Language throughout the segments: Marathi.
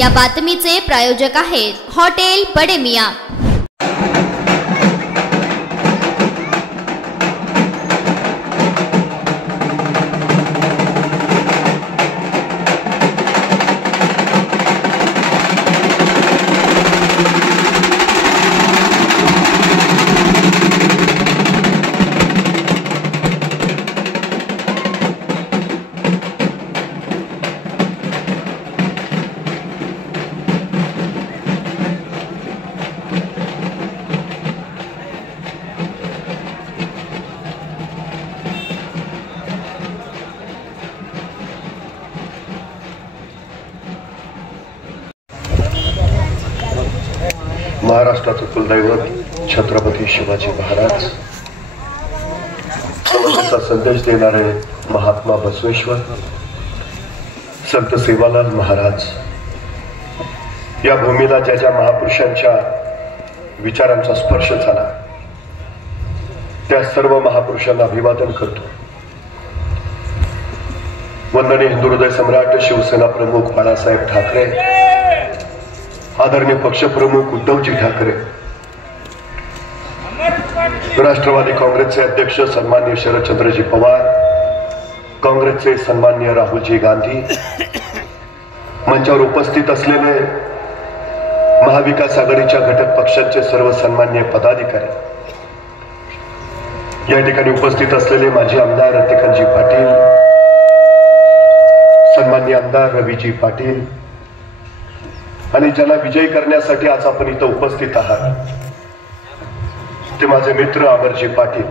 या बातमीचे प्रायोजक आहेत हॉटेल बडे मियां। महाराष्ट्राचे कुलदैवत छत्रपती शिवाजी महाराज, समतेचा संदेश देणारे महात्मा बसवेश्वर, संत सेवालाल महाराज, या भूमीला ज्या ज्या महापुरुषांच्या विचारांचा स्पर्श झाला त्या सर्व महापुरुषांना अभिवादन करतो। वंदनीय हिंदू हृदय सम्राट शिवसेना प्रमुख बाळासाहेब ठाकरे, आदरणीय पक्षप्रमुख उद्धवजी ठाकरे, राष्ट्रवादी काँग्रेसचे अध्यक्ष सन्माननीय शरदचंद्रजी पवार, काँग्रेसचे सन्माननीय राहुलजी गांधी, मंचावर उपस्थित असलेले महाविकास आघाडीच्या घटक पक्षांचे सर्व सन्माननीय पदाधिकारी, या ठिकाणी उपस्थित असलेले माजी आमदार रतिकांतजी पाटील, सन्माननीय आमदार रवीजी पाटील आणि ज्याला विजयी करण्यासाठी आज आपण इथं उपस्थित आहात ते माझे मित्र अमरजी पाटील।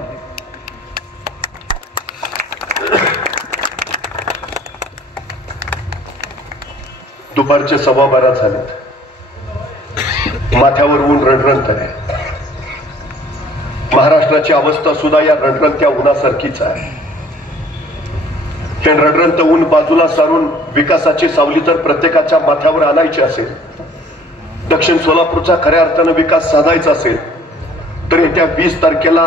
दुपारचे 12:15 झालेत, माथ्यावर ऊन रणरणत आहे। महाराष्ट्राची अवस्था सुद्धा या रणरणत्या उन्हासारखीच आहे। हे रणरणत ऊन बाजूला सारून विकासाची सावली तर प्रत्येकाच्या माथ्यावर आणायची असेल, दक्षिण सोलापूरचा खऱ्या अर्थानं विकास साधायचा असेल तर येत्या 20 तारखेला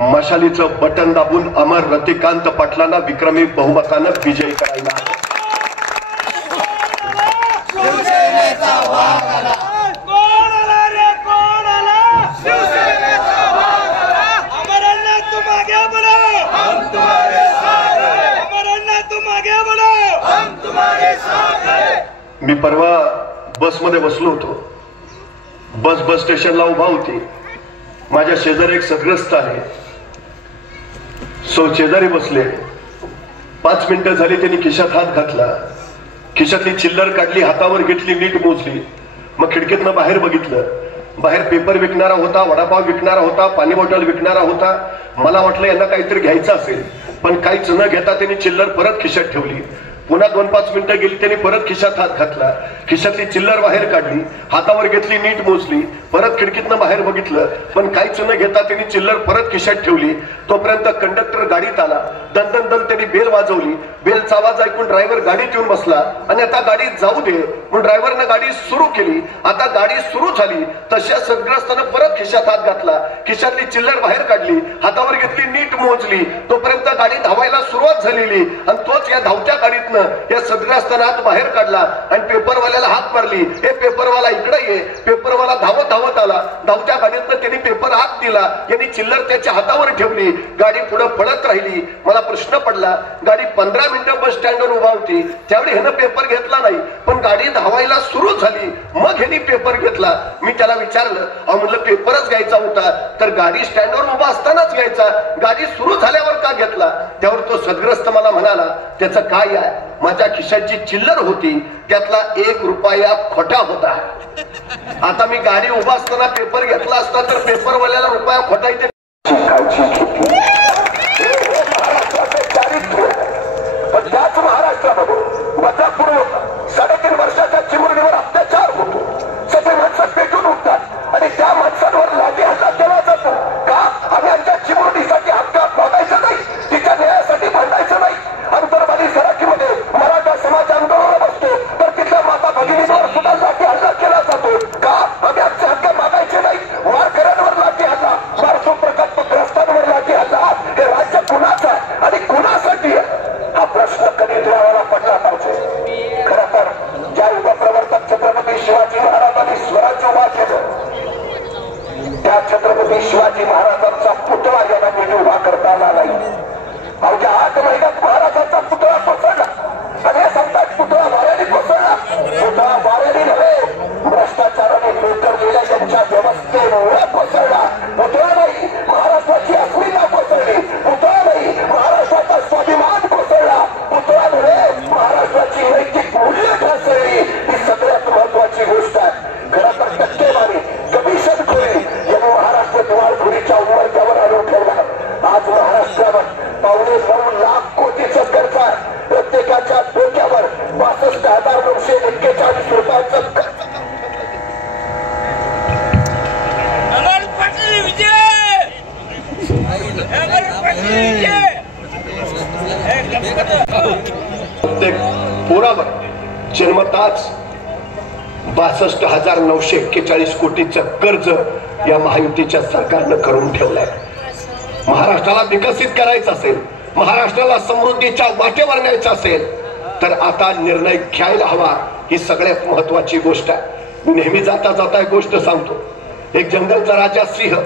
मशालीचं बटन दाबून अमर रतिकांत पाटलांना विक्रमी बहुमतानं विजयी करायला। मी परवा बसमध्ये बसलो होतो, बस स्टेशनला उभा होती, माझ्या शेजारी एक सद्ग्रस्त आहे, शेजारी बसले। 5 मिनिटं झाली, त्यांनी खिशात हात घातला, खिशातली चिल्लर काढली, हातावर घेतली, नीट मोजली, मग खिडकीतनं बाहेर बघितलं, बाहेर पेपर विकणारा होता, वडापाव विकणारा होता, पाणी बॉटल विकणारा होता। मला वाटलं यांना काहीतरी घ्यायचं असेल, पण काहीच न घेता त्यांनी चिल्लर परत खिशात ठेवली। पुन्हा 2-5 मिनिटं गेली, त्यांनी परत खिशात हात घातला, खिशातली चिल्लर बाहेर काढली, हातावर घेतली, नीट मोजली, परत खिडकीतनं बाहेर बघितलं, पण काहीच न घेता त्यांनी चिल्लर परत खिशात ठेवली। तोपर्यंत कंडक्टर गाडीत आला, दन त्यांनी बेल वाजवली, बेलचा आवाज ऐकून ड्रायव्हर गाडीत येऊन बसला आणि आता गाडी जाऊ दे म्हणून ड्रायव्हरनं गाडी सुरू केली। आता गाडी सुरू झाली तशा सद्ग्रस्तानं परत खिशात हात घातला, खिशातली चिल्लर बाहेर काढली, हातावर घेतली, नीट मोजली, तोपर्यंत गाडी धावायला सुरुवात झालेली आणि तोच या धावत्या गाडीतनं या सद्ग्रस्तानं हात बाहेर काढला आणि पेपरवाल्याला हात मारली, हे पेपरवाला इकडे ये। पेपरवाला धावत आला, धावत्या गाडीतनं त्यांनी पेपर हात दिला, यांनी चिल्लर त्याच्या हातावर ठेवली, गाडी पुढे पळत राहिली। मला प्रश्न पडला, गाडी 15 मिनिटं बस स्टँडवर उभा होती, त्यावेळी ह्यानं पेपर घेतला नाही, पण गाडी धावायला सुरू झाली, मग ह्यांनी पेपर घेतला। मी त्याला विचारलं, अहो म्हणलं पेपरच घ्यायचा होता तर गाडी स्टँडवर उभा असतानाच घ्यायचा, गाडी सुरू झाल्यावर का घेतला? त्यावर तो सद्ग्रस्त मला म्हणाला, त्याचं काय आहे, माझ्या खिशात जी चिल्लर होती त्यातला 1 रुपया खोटा होता। आता मी गाडी उभा असताना पेपर घेतला असता तर पेपरवाल्याला रुपया खोटा इथे त्याच महाराष्ट्रामध्ये बदलापूर्वक 3.5 वर्षाच्या चिमुरडीवर अत्याचार होतो, सगळे माणसं पेटून उठतात आणि त्या माणसांवर लाठी हल्ला केला जातो का? आम्ही आमच्या चिमुरडीसाठी हक्कात मागायचा नाही, तिच्या न्यायासाठी भांडायचं नाही। अंतरवाली सराठीमध्ये मराठा समाज आंदोलन बसतो तर तिथल्या माता भगिनींवर सुद्धा लाठी हल्ला केला जातो का? आम्ही आमचे हक्क मागायचे नाही, वारकऱ्यांवर लाठी हल्ला, मारसू प्रकल्पग्रस्तांवर लाठी प्रत्येक पोरावर जन्मताच 62,941 कोटीचं कर्ज या महायुतीच्या सरकारनं करून ठेवलंय. महाराष्ट्राला विकसित करायचं असेल, महाराष्ट्राला समृद्धीच्या वाटेवर न्यायचं असेल तर आता निर्णय घ्यायला हवा. ही सगळ्यात महत्वाची गोष्ट आहे. मी नेहमी जाता जाता एक गोष्ट सांगतो. एक जंगलचा राजा सिंह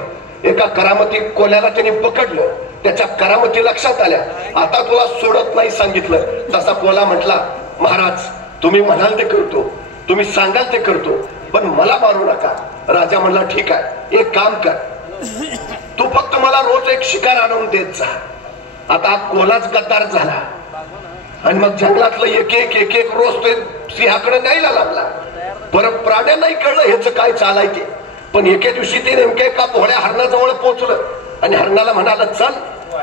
एका करामती कोल्याला त्यांनी पकडलं. त्याच्या करामती लक्षात आल्या. आता तुला सोडत नाही सांगितलं. तसा कोला म्हटला, महाराज तुम्ही म्हणाल ते करतो, तुम्ही सांगाल ते करतो, पण मला मारू नका. राजा म्हणला, ठीक आहे, एक काम कर, तू फक्त मला रोज एक शिकार आणून देत जा. आता कोलाच गद्दार झाला आणि मग जंगलातलं एक एक रोज ते सिंहाकडे न्यायला लागला. परत प्राण्यांनाही कळलं ह्याचं काय चालाय ते. पण एके दिवशी ते नेमके एका भोळ्या हरणाजवळ पोहोचलं आणि हरणाला म्हणाला, चल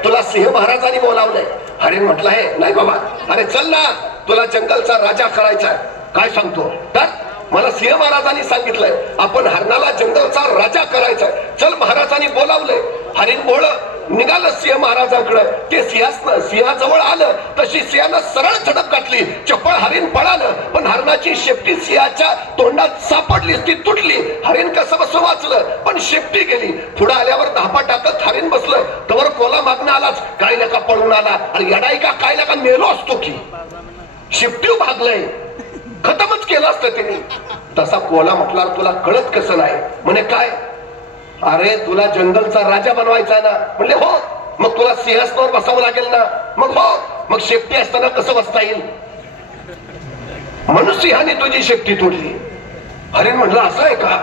तुला सिंह महाराजांनी बोलावलंय. हरिण म्हटलं, हे नाही बाबा, अरे चल ना, तुला जंगलचा राजा करायचा. काय सांगतो? तर मला सिंह महाराजांनी सांगितलंय आपण हरणाला जंगलचा राजा करायचाय. चल महाराजांनी बोलावलंय. हरिण भोळ निघालं सिंह महाराजांकडे. ते सिंहाजवळ आलं तशी सिंहानं सरळ झडप घातली. चप्पळ हरिण पळालं, पण हरणाची शेपटी सिंहाच्या तोंडात सापडली, ती तुटली. हरिण कसं बसं वाचलं, पण शेपटी गेली. पुढे आल्यावर धापा टाकत हरिण बसलं. तवर कोला मागणं आलाच, काय नका पळून आला, आणि येडाई का काय नका मेलो असतो की, शेपटी भागलंय, खतमच केलं असतं त्यांनी. तसा कोला म्हटला, तुला कळत कसं नाही? म्हणे काय? अरे तुला जंगलचा राजा बनवायचा ना. म्हणले हो. मग तुला सिंहासनावर बसावं लागेल ना. मग हो. मग शेपटी असताना कसं बसता येईल? म्हणून सिंहाने तुझी शेपटी तोडली. हरिण म्हणलं, असं आहे का?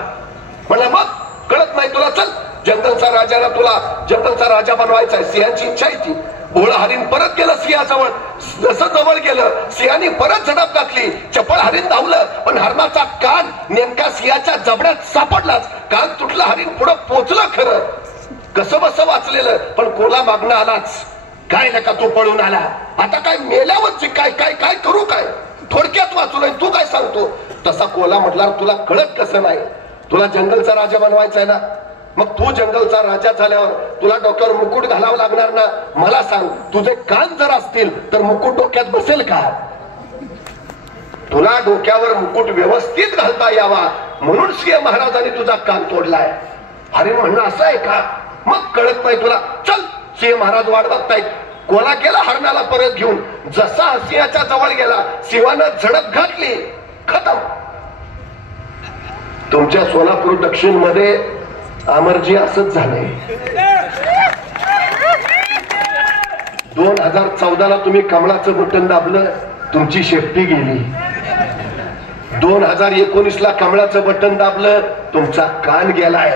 म्हणलं मग कळत नाही तुला, चल जंगलचा राजाला, तुला जंगलचा राजा बनवायचा आहे. सिंहाची इच्छा आहे ती. भोळा हरिण परत गेलं सिंहाजवळ. जसं जवळ गेलं सिंहाने परत झडप घातली. चपळ हरिण धावलं, पण हरणाचा कान नेमका सिंहाच्या जबड्यात सापडलाच. कान तुटला. हरिण पुढं पोचलं खरं, कसं बसं वाचलेलं, पण कोला मागणं आलाच. काय नका तू पळून आला, आता काय मेल्यावरची काय काय काय करू, काय थोडक्यात वाचलोय, तू काय सांगतो? तसा कोला म्हटला, तुला कळत कसं नाही? तुला जंगलचा राजा बनवायचा आहे ना. मग तू जंगलचा राजा झाल्यावर तुला डोक्यावर मुकुट घालावं लागणार ना. मला सांग, तुझे कान जर असतील तर मुकुट डोक्यात बसेल का? तुला डोक्यावर मुकुट व्यवस्थित घालता यावा म्हणून सिंह महाराजांनी तुझा कान तोडलाय. हरिण म्हणणं, असं आहे का? मग कळत नाही तुला, चल सिंह महाराज वाट बघतायत. कोला गेला हरणाला परत घेऊन. जसा सिंहाच्या जवळ गेला, सिंहानं झडप घातली, खतम. तुमच्या सोलापूर दक्षिण मध्ये अमरजी असंच झालंय. 2014ला तुम्ही कमळाचं बटन दाबलं, तुमची शेपटी गेली. 2019ला कमळाचं बटन दाबलं, तुमचा कान गेलाय.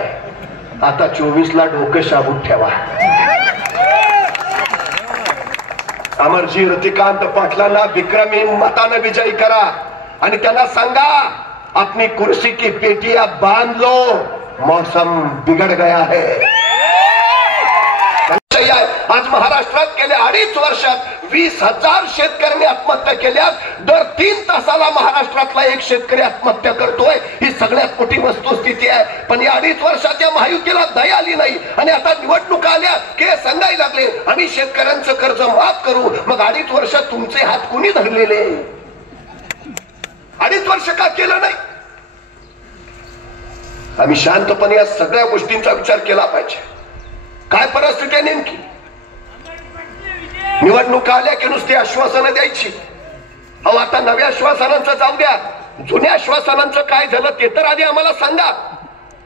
आता 24ला डोकं शाबूत ठेवा. अमरजी रतिकांत पाटलांना विक्रमी मतानं विजयी करा आणि त्यांना सांगा, अपनी कुर्सी की पेटियां बांध लो, मौसम बिगड़ गया है. आज महाराष्ट्रात गेल्या 2.5 वर्षात 20,000 शेतकऱ्यांनी आत्महत्या केल्या. दर 3 तासाला महाराष्ट्रातला एक शेतकरी आत्महत्या करतोय. ही सगळ्यात मोठी वस्तुस्थिती आहे. पण या 2.5 वर्षात या महायुतीला दया आली नाही आणि आता निवडणुका आल्या की सांगायला लागले आम्ही शेतकऱ्यांचं कर्ज माफ करू. मग 2.5 वर्षात तुमचे हात कुणी धरलेले? 2.5 वर्ष का केलं नाही? आम्ही शांतपणे या सगळ्या गोष्टींचा विचार केला पाहिजे. काय परिस्थिती आहे नेमकी? निवडणुका आल्या की नुसती आश्वासनं द्यायची. अहो आता नव्या आश्वासनांचं जाऊ द्या, जुन्या आश्वासनांचं काय झालं ते तर आधी आम्हाला सांगा.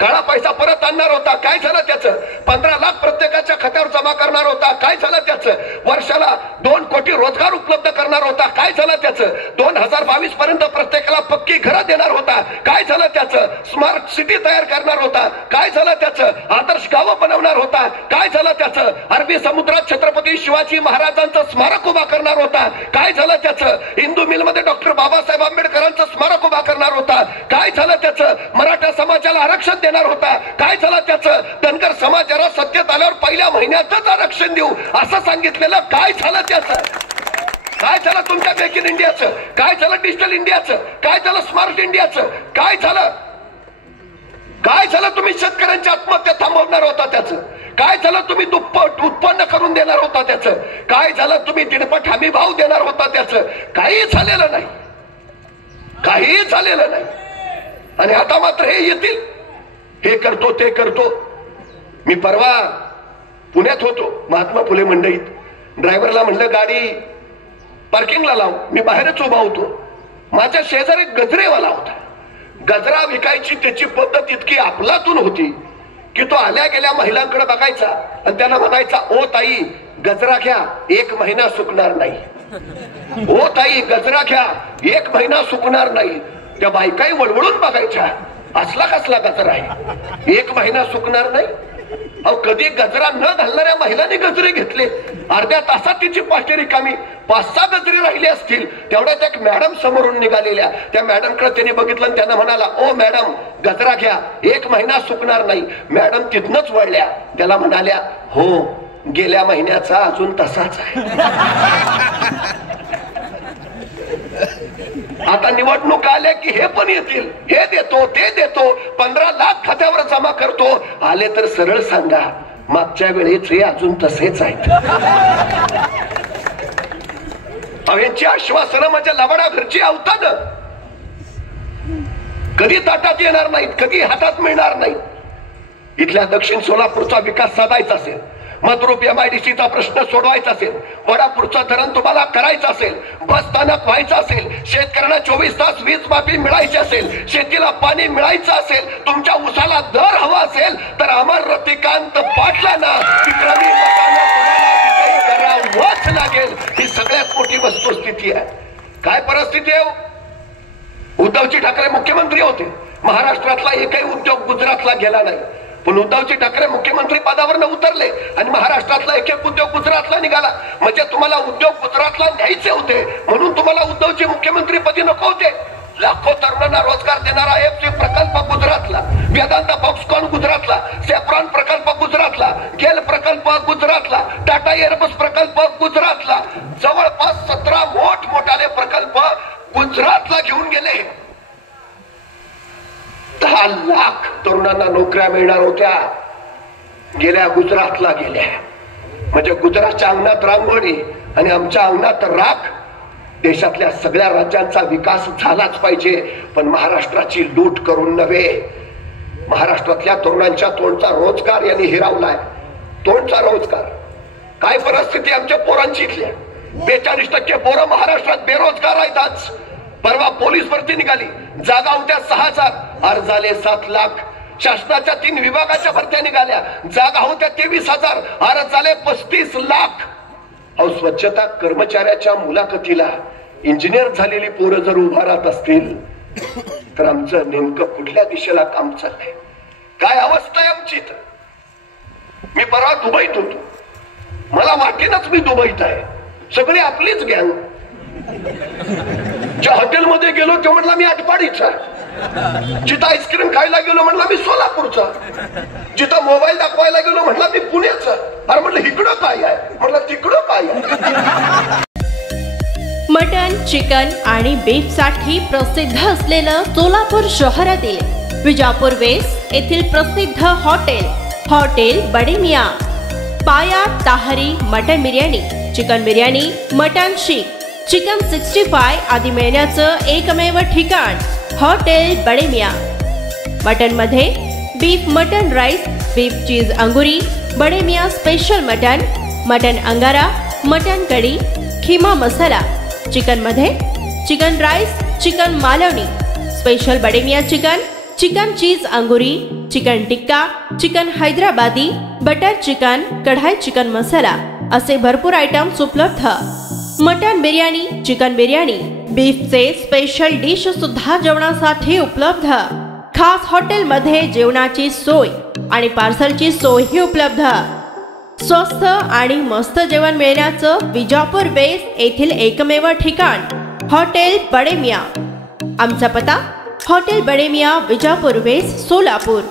काळा पैसा परत आणणार होता, काय झालं त्याचं? 15 लाख प्रत्येकाच्या खात्यावर जमा करणार होता, काय झालं त्याचं? वर्षाला 2 कोटी रोजगार उपलब्ध करणार होता, काय झालं त्याचं? 2022 पर्यंत प्रत्येकाला पक्की घरं देणार होता, काय झालं त्याचं? स्मार्ट सिटी तयार करणार होता, काय झालं त्याचं? आदर्श गावं बनवणार होता, काय झालं त्याचं? अरबी समुद्रात छत्रपती शिवाजी महाराजांचं स्मारक उभा करणार होता, काय झालं त्याचं? हिंदू मिलमध्ये डॉक्टर बाबासाहेब आंबेडकरांचं स्मारक उभा करणार होता, काय झालं त्याचं? मराठा समाजाला आरक्षण देणार होता, काय झालं त्याचं? धनगर समाजाला सत्तेत आल्यावर पहिल्या महिन्यातच आरक्षण देऊ असं सांगितलेलं, काय झालं त्याचं? काय झालं तुमच्या मेक इन इंडियाचं? काय झालं डिजिटल इंडियाचं? काय झालं स्मार्ट इंडियाचं? काय झालं? काय झालं? तुम्ही शेतकऱ्यांची आत्महत्या थांबवणार होता त्याचं काय झालं तुम्ही दुप्पट उत्पन्न करून देणार होता त्याचं, काय झालं तुम्ही दीडपट हमी भाव देणार होता त्याचं, काही झालेलं नाही, काही झालेलं नाही. आणि आता मात्र हे येतील, हे करतो ते करतो. मी परवा पुण्यात होतो महात्मा फुले मंडईत, ड्रायव्हरला म्हणलं गाडी पार्किंगला लाव. मी बाहेरच उभा होतो, माझ्या शेजारी गजरेवाला होता. गजरा विकायची त्याची पद्धत इतकी अफलातून होती की तो आल्या गेल्या महिलांकडे बघायचा आणि त्यांना म्हणायचा, ओ ताई गजरा घ्या, 1 महिना सुकणार नाही. ओ ताई गजरा घ्या, 1 महिना सुकणार नाही. त्या बायकाही वळवळून बघायच्या, असला कसला गजरा आहे, 1 महिना सुकणार नाही. अहो कधी गजरा न घालणाऱ्या महिलांनी गजरे घेतले, अर्ध्या तासात तिची पाठी रिकामी. 5-6 गजरे राहिले असतील. तेवढ्यात एक मॅडम समोरून निघालेल्या, त्या मॅडमकडे त्यांनी बघितलं आणि त्यांना म्हणाला, ओ मॅडम गजरा घ्या, 1 महिना सुकणार नाही. मॅडम तिथनच वळल्या, त्याला म्हणाल्या, हो गेल्या महिन्याचा अजून तसाच आहे. आता निवडणूक आल्या की हे पण येतील, हे देतो ते देतो, 15 लाख खात्यावर जमा करतो. आले तर सरळ सांगा, मागच्या वेळेच हे अजून तसेच आहेत. यांची आश्वासनं माझ्या लवडा घरची अवतानं कधी ताटात येणार नाहीत, कधी हातात मिळणार नाही. इथल्या दक्षिण सोलापूरचा विकास साधायचा असेल, मद्रूप MIDCचा प्रश्न सोडवायचा असेल, वडापूरचं धरण तुम्हाला करायचं असेल, बस स्थानक व्हायचं असेल, शेतकऱ्यांना 24 तास वीज माफी मिळायची असेल, शेतीला पाणी मिळायचं असेल, तुमच्या उसाला दर हवा असेल, तर अमर रतिकांत पाटलांना विक्रमी मतानं विजयी करावंच लागेल. ही सगळ्यात मोठी वस्तुस्थिती आहे. काय परिस्थिती आहे? उद्धवजी ठाकरे मुख्यमंत्री होते, महाराष्ट्रातला एकही उद्योग गुजरातला गेला नाही. पण उद्धवजी ठाकरे मुख्यमंत्री पदावर उतरले आणि महाराष्ट्रातला एक उद्योग गुजरातला निघाला. म्हणजे तुम्हाला उद्योग गुजरातला न्यायचे होते म्हणून तुम्हाला उद्धवजी मुख्यमंत्री पदी नको होते. लाखो तरुणांना रोजगार देणारा AFC प्रकल्प गुजरातला, वेदांता फॉक्सकॉन गुजरातला, सेफ्रॉन प्रकल्प गुजरातला, गेल प्रकल्प गुजरातला, टाटा एअरबस प्रकल्प गुजरातला, जवळपास 17 मोठमोठाले प्रकल्प गुजरातला घेऊन गेले. 10 लाख तरुणांना नोकऱ्या मिळणार होत्या, गेल्या गुजरातला गेल्या. म्हणजे गुजरातच्या अंगणात रांगोळी आणि आमच्या अंगणात राख. देशातल्या सगळ्या राज्यांचा विकास झालाच पाहिजे, पण महाराष्ट्राची लूट करून नव्हे. महाराष्ट्रातल्या तरुणांच्या तोंडचा रोजगार यांनी हिरावलाय. तोंडचा रोजगार. काय परिस्थिती आमच्या पोरांची इथल्या? 42% पोरं महाराष्ट्रात बेरोजगार आहेत आज. परवा पोलीस भरती निघाली, जागा होत्या 6000, अर्ज आले 7 लाख. शासनाच्या 3 विभागाच्या भरत्या निघाल्या, जागा होत्या 23,000, अर्ज आले 35 लाख. अहो स्वच्छता कर्मचाऱ्याच्या मुलाखतीला इंजिनियर झालेली पोरं जर उभा राहत असतील तर आमचं नेमकं कुठल्या दिशेला काम चाललंय? काय अवस्था आहे आमची? मी परवा दुबईत होतो, मला वाटेनच मी दुबईत आहे. सगळी आपलीच गँग. ज्या हॉटेलमध्ये गेलो ते म्हटला मी आटपाडीचा, जिथं आईस्क्रीम खायला गेलो म्हटला मी सोलापूरचा, जिथं मोबाईल दाखवायला गेलो म्हटला मी पुण्याचा. अरे म्हटलं इकडं काय आहे, म्हटलं तिकडं काय आहे. मटन, चिकन आणि बीफ साठी प्रसिद्ध असलेलं सोलापूर शहरातील विजापूर वेस्ट येथील प्रसिद्ध hotel Bade Miyan. Paya tahari mutton biryani, chicken biryani, mutton seekh, chicken 65 आदी मिळण्याचं एकमेव ठिकाण हॉटेल बडे मियां. मटन मध्ये beef mutton rice, beef cheese angoori, Bade Miyan special mutton, mutton angara, mutton kadhi, keema masala. Chicken मध्ये chicken rice, chicken Malvani, special Bade Miyan chicken, chicken cheese angoori, chicken tikka, chicken Hyderabadi, butter chicken, kadai chicken masala असे भरपूर आयटम्स उपलब्ध. मटन बिर्याणी, चिकन बिर्याणी, बीफचे स्पेशल डिश सुद्धा जेवणासाठी उपलब्ध. खास हॉटेलमध्ये जेवणाची सोय आणि पार्सलची सोयही उपलब्ध. स्वस्त आणि मस्त जेवण मिळण्याचं विजापूर वेस्ट येथील एकमेव ठिकाण हॉटेल बडे मियां. आमचा पत्ता हॉटेल बडे मियां, विजापूर वेस्ट, सोलापूर.